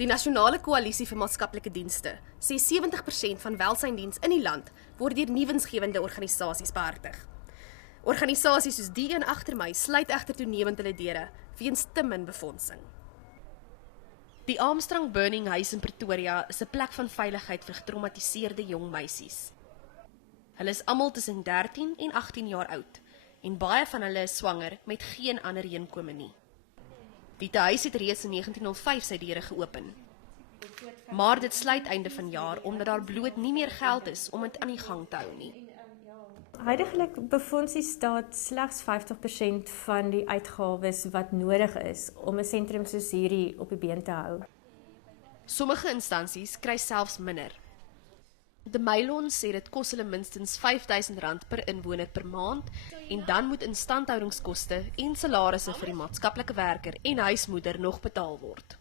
Die Nasionale Koalisie vir Maatskaplike Dienste sê 70% van welsyndiens in die land word deur nie-winsgewende organisasies behartig. Organisasies soos die een agter my sluit egter toenemend hulle deure weens te min befondsing. Die Armstrong Burning Huis in Pretoria is 'n plek van veiligheid vir getraumatiseerde jong meisies. Hulle is almal tussen 13 en 18 jaar oud en baie van hulle is swanger met geen ander heenkome nie. Die huis het reeds in 1905 sy deure geopen. Maar dit sluit einde van jaar omdat daar bloot nie meer geld is om dit aan die gang te hou nie. Huidiglik befonds die staat slegs 50% van die uitgawes wat nodig is om 'n sentrum soos hierdie op die been te hou. Sommige instansies kry selfs minder. De Meilon sê dit kos hulle minstens R5.000 per inwoner per maand en dan moet instandhoudingskoste en salarisse vir die maatskaplike werker en huismoeder nog betaal word.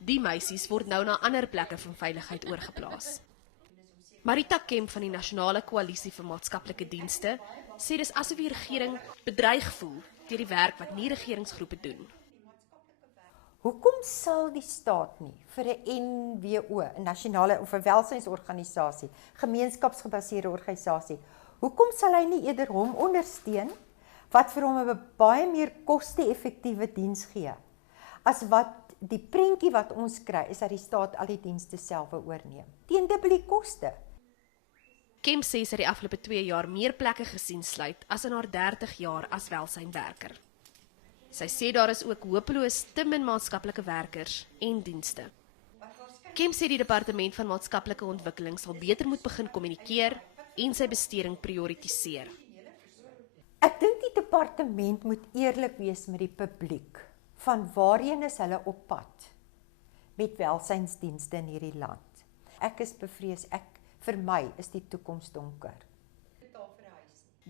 Die meisies word nou na ander plekke van veiligheid oorgeplaas. Marita Kemp van die Nasionale Koalisie vir Maatskaplike Dienste sê dis asof die regering bedreig voel deur die werk wat nie regeringsgroepe doen. Hoekom sal die staat nie vir 'n NWO, 'n nasionale of 'n welsynsorganisasie, gemeenskapsgebaseerde organisasie, hoekom sal hy nie eerder hom ondersteun wat vir hom 'n baie meer koste-effektiewe diens gee, as wat die prentjie wat ons kry, is dat die staat al die dienste self oorneem, teen dubbel die koste. Kemp sê sy die afgelope 2 jaar meer plekke gesien sluit as in haar 30 jaar as welsynwerker. Sy sê daar is ook hopeloos te min maatskaplike werkers en dienste. Kemp sê die Departement van Maatskaplike Ontwikkeling sal beter moet begin kommunikeer en sy besteding prioritiseer. Ek dink die departement moet eerlik wees met die publiek, van waarheen is hulle op pad met welsynsdienste in hierdie land. Ek is bevrees, vir my is die toekoms donker.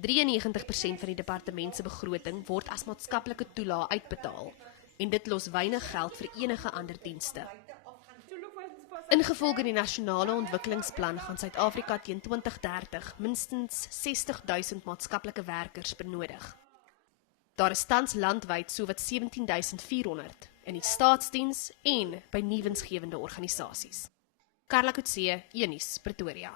93% van die departement se begroting word as maatskaplike toelaag uitbetaal en dit los weinig geld vir enige ander dienste. Ingevolge die nasionale ontwikkelingsplan gaan Suid-Afrika teen 2030 minstens 60.000 maatskaplike werkers benodig. Daar is tans landwyd sowat 17.400 in die staatsdiens en by nie-winsgewende organisasies. Carla Coetzee, Een Nuus, Pretoria.